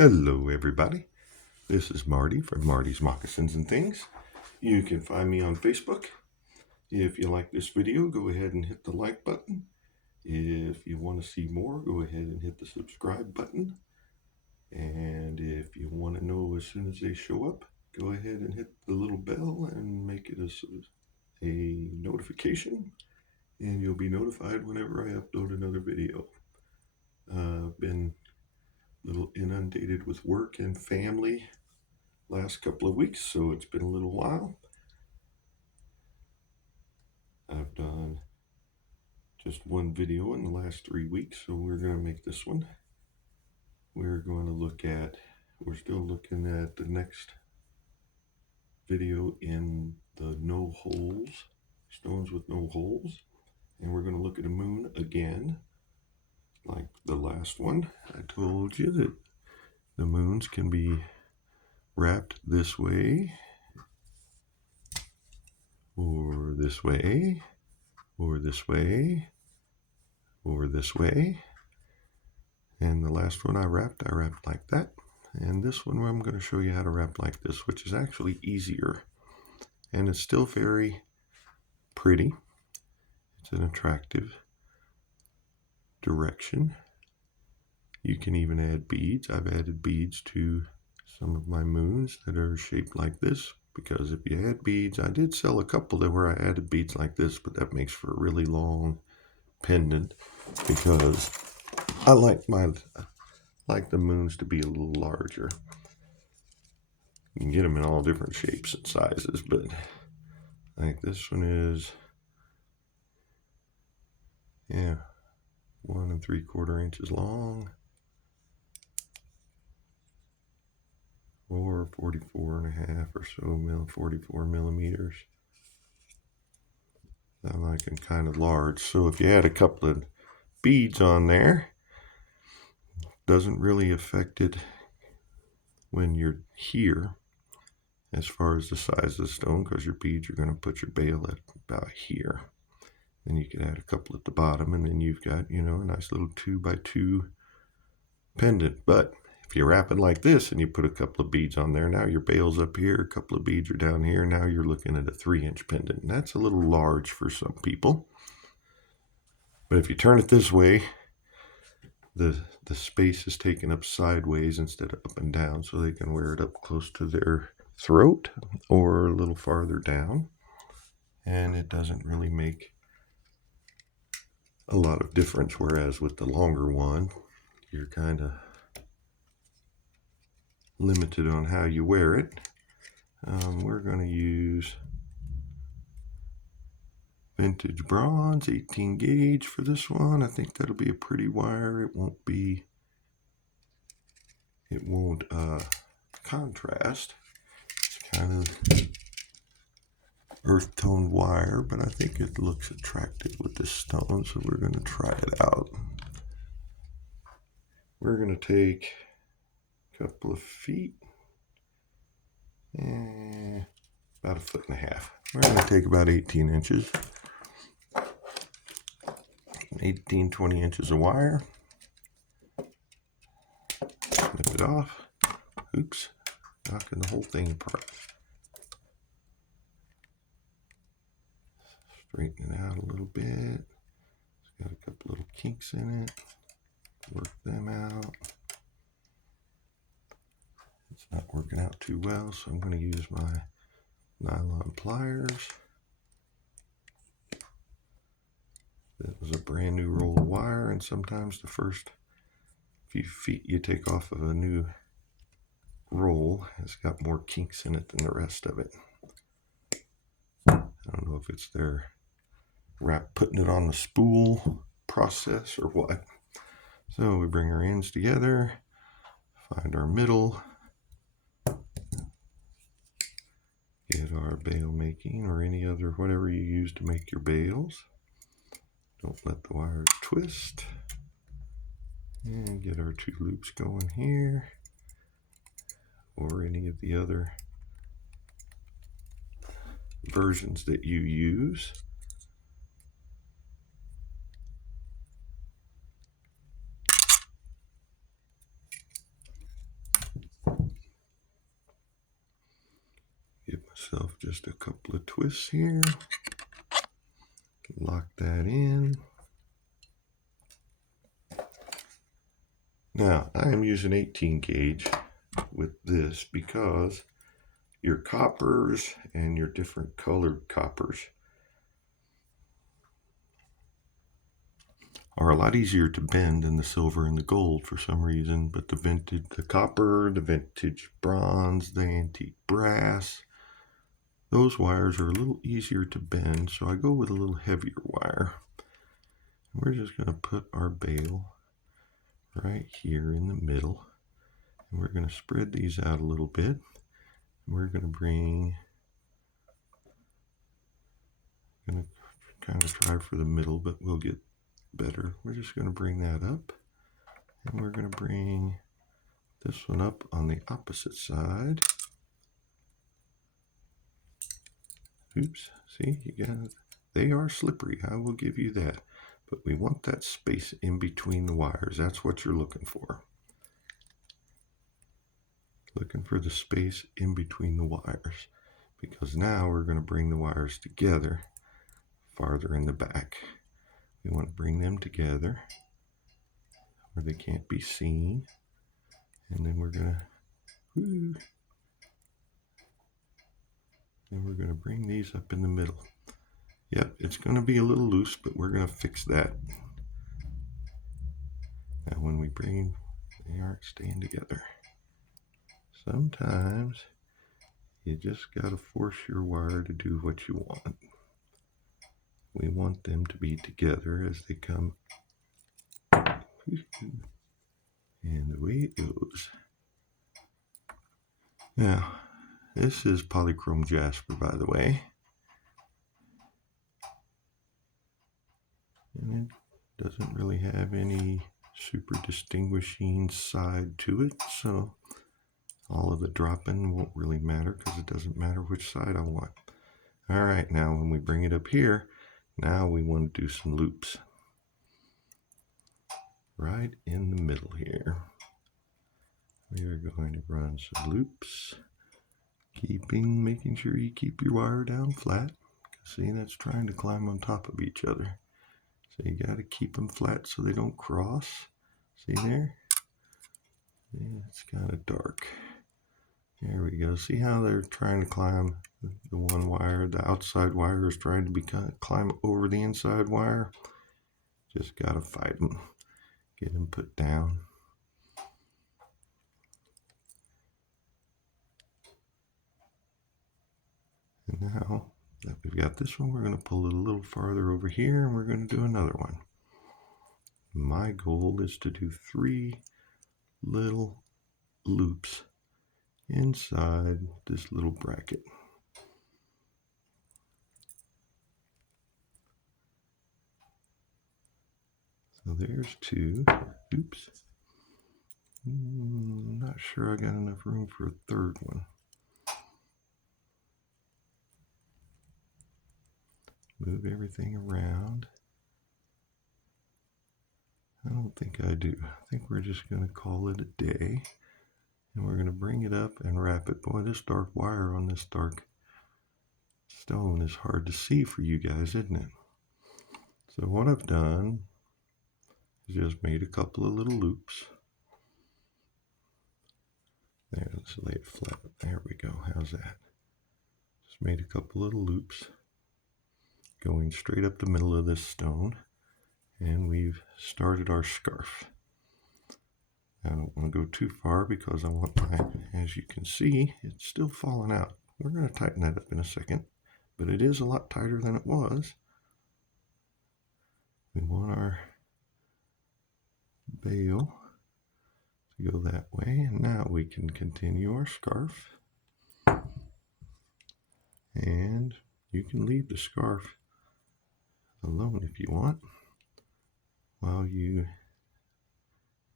Hello everybody, this is Marty from Marty's Moccasins and Things. You can find me on Facebook. If you like this video, go ahead and hit the like button. If you want to see more, go ahead and hit the subscribe button. And if you want to know as soon as they show up, go ahead and hit the little bell and make it a notification, and you'll be notified whenever I upload another video. I've been a little inundated with work and family last couple of weeks, so it's been a little while. I've done just one video in the last 3 weeks, so we're going to make this one. We're still looking at the next video in the no holes, stones with no holes, and we're going to look at a moon again, like the last one. I told you that the moons can be wrapped this way, or this way, or this way, or this way. And the last one I wrapped like that. And this one I'm going to show you how to wrap like this, which is actually easier. And it's still very pretty. It's an attractive direction. You can even add beads. I've added beads to some of my moons that are shaped like this, because if you add beads, I did sell a couple that where I added beads like this, but that makes for a really long pendant, because I like the moons to be a little larger. You can get them in all different shapes and sizes, but like this one is, 1 3/4 inches long, or 44.5 or so 44 millimeters. I like them kind of large. So if you add a couple of beads on there, doesn't really affect it when you're here as far as the size of the stone, because your beads are going to put your bail at about here. Then you can add a couple at the bottom, and then you've got, a nice little 2x2 pendant. But if you wrap it like this and you put a couple of beads on there, now your bail's up here, a couple of beads are down here. Now you're looking at a 3-inch pendant, and that's a little large for some people. But if you turn it this way, the space is taken up sideways instead of up and down, so they can wear it up close to their throat or a little farther down, and it doesn't really make a lot of difference. Whereas with the longer one, you're kind of limited on how you wear it. We're going to use vintage bronze 18 gauge for this one. I think that'll be a pretty wire. It won't contrast. It's kind of earth toned wire, but I think it looks attractive with this stone, so we're going to try it out. We're going to take a couple of feet, and about 1.5 feet. We're going to take about 18 inches, 20 inches of wire. Snip it off. Oops, knocking the whole thing apart. Straighten it out a little bit. It's got a couple little kinks in it. Work them out. It's not working out too well, so I'm going to use my nylon pliers. That was a brand new roll of wire, and sometimes the first few feet you take off of a new roll has got more kinks in it than the rest of it. I don't know if it's their putting it on the spool process or what. So we bring our ends together, find our middle, get our bail making or any other, whatever you use to make your bails. Don't let the wires twist. And get our 2 loops going here, or any of the other versions that you use. myself just a couple of twists here. Lock that in. Now, I am using 18 gauge with this because your coppers and your different colored coppers are a lot easier to bend than the silver and the gold for some reason, but the copper, the vintage bronze, the antique brass, those wires are a little easier to bend, so I go with a little heavier wire. We're just going to put our bail right here in the middle, and we're going to spread these out a little bit. We're going to kind of try for the middle, but we'll get better. We're just going to bring that up, and we're going to bring this one up on the opposite side. Oops, see, they are slippery, I will give you that. But we want that space in between the wires. That's what you're looking for. Looking for the space in between the wires. Because now we're going to bring the wires together farther in the back. We want to bring them together where they can't be seen. And then we're going to bring these up in the middle. Yep, it's going to be a little loose, but we're going to fix that. Now when we bring, they aren't staying together. Sometimes you just got to force your wire to do what you want. We want them to be together as they come. And away it goes. Now, this is polychrome jasper, by the way. And it doesn't really have any super distinguishing side to it, so all of the dropping won't really matter because it doesn't matter which side I want. All right, now when we bring it up here, now we want to do some loops. Right in the middle here. We are going to run some loops, making sure you keep your wire down flat. See, that's trying to climb on top of each other. So you got to keep them flat so they don't cross. See there? Yeah, it's kind of dark. There we go. See how they're trying to climb the one wire? The outside wire is trying to climb over the inside wire. Just got to fight them. Get them put down. And now that we've got this one, we're going to pull it a little farther over here, and we're going to do another one. My goal is to do 3 little loops inside this little bracket. So there's 2. Oops. Not sure I got enough room for a third one. Move everything around. I don't think I do. I think we're just going to call it a day. And we're going to bring it up and wrap it. Boy, this dark wire on this dark stone is hard to see for you guys, isn't it? So what I've done is just made a couple of little loops. There, let's lay it flat. There we go. How's that? Just made a couple little loops going straight up the middle of this stone. And we've started our scarf. I don't want to go too far because I want as you can see, it's still falling out. We're going to tighten that up in a second, but it is a lot tighter than it was. We want our bail to go that way, and now we can continue our scarf. And you can leave the scarf alone if you want while you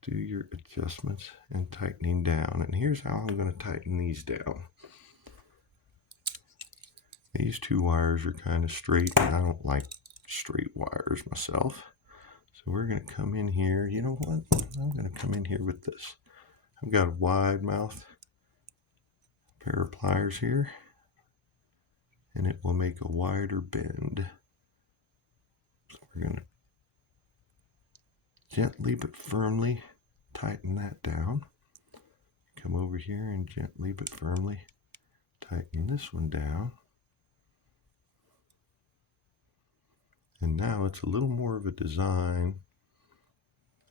do your adjustments and tightening down. And here's how I'm going to tighten these down. These 2 wires are kind of straight, and I don't like straight wires myself. So we're going to come in here. You know what? I'm going to come in here with this. I've got a wide mouth pair of pliers here. and it will make a wider bend. So we're going to gently but firmly tighten that down. Come over here and gently but firmly tighten this one down. And now it's a little more of a design,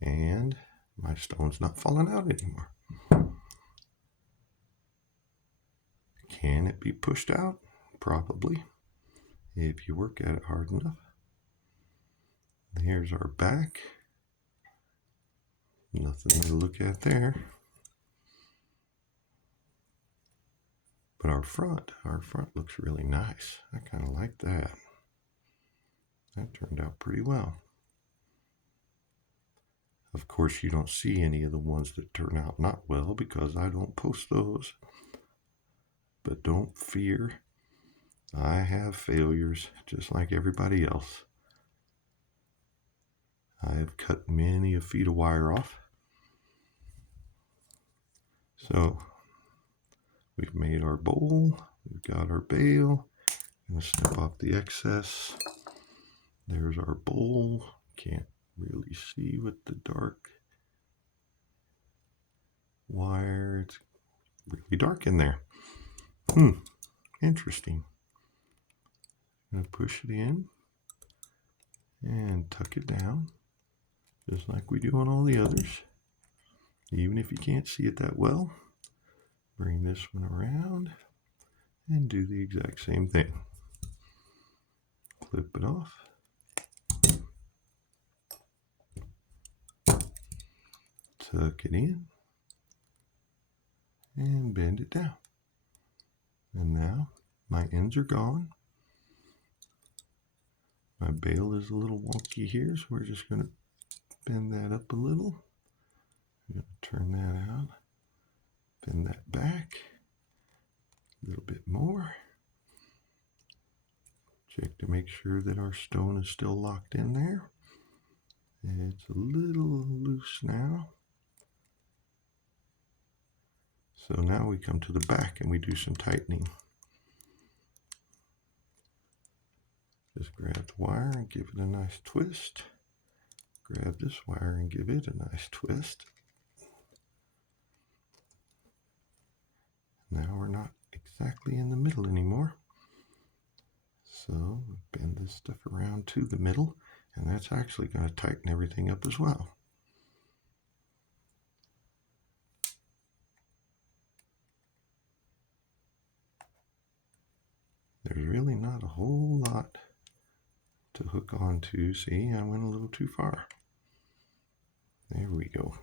and my stone's not falling out anymore. Can it be pushed out? Probably, if you work at it hard enough. Here's our back. Nothing to look at there. But our front looks really nice. I kind of like that. That turned out pretty well. Of course, you don't see any of the ones that turn out not well because I don't post those. But don't fear. I have failures just like everybody else. I have cut many a feet of wire off. So we've made our bowl. We've got our bail. I'm going to snip off the excess. There's our bowl. Can't really see with the dark wire. It's really dark in there. Interesting. I'm going to push it in and tuck it down, just like we do on all the others. Even if you can't see it that well, bring this one around and do the exact same thing. Clip it off. Tuck it in and bend it down. And now my ends are gone. My bail is a little wonky here, so we're just going to bend that up a little. I'm going to turn that out, bend that back a little bit more. Check to make sure that our stone is still locked in there. It's a little loose now. So now we come to the back and we do some tightening. Just grab the wire and give it a nice twist. Grab this wire and give it a nice twist. Now we're not exactly in the middle anymore. So bend this stuff around to the middle, and that's actually going to tighten everything up as well. There's really not a whole lot to hook onto. See, I went a little too far. There we go.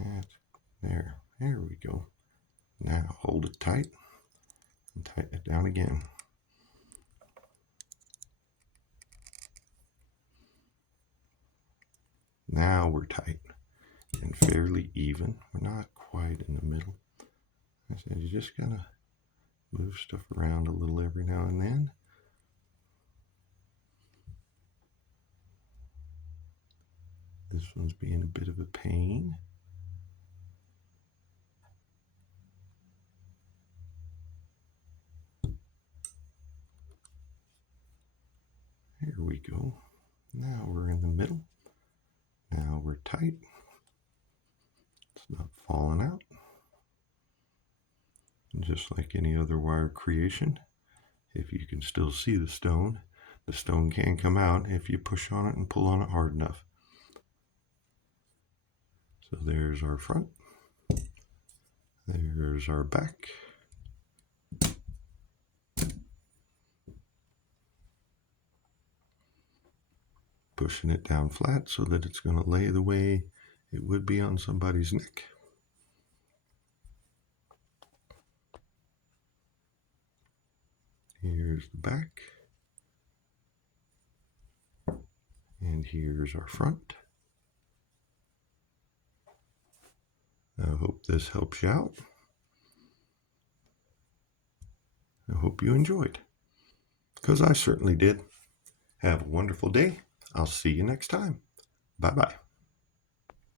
There we go. Now hold it tight and tighten it down again. Now we're tight and fairly even. We're not quite in the middle. I said you just gotta move stuff around a little every now and then. This one's being a bit of a pain. There we go. Now we're in the middle. Now we're tight. It's not falling out. And just like any other wire creation, if you can still see the stone can come out if you push on it and pull on it hard enough. So there's our front. There's our back. Pushing it down flat so that it's going to lay the way it would be on somebody's neck. Here's the back. And here's our front. I hope this helps you out. I hope you enjoyed, because I certainly did. Have a wonderful day. I'll see you next time. Bye-bye.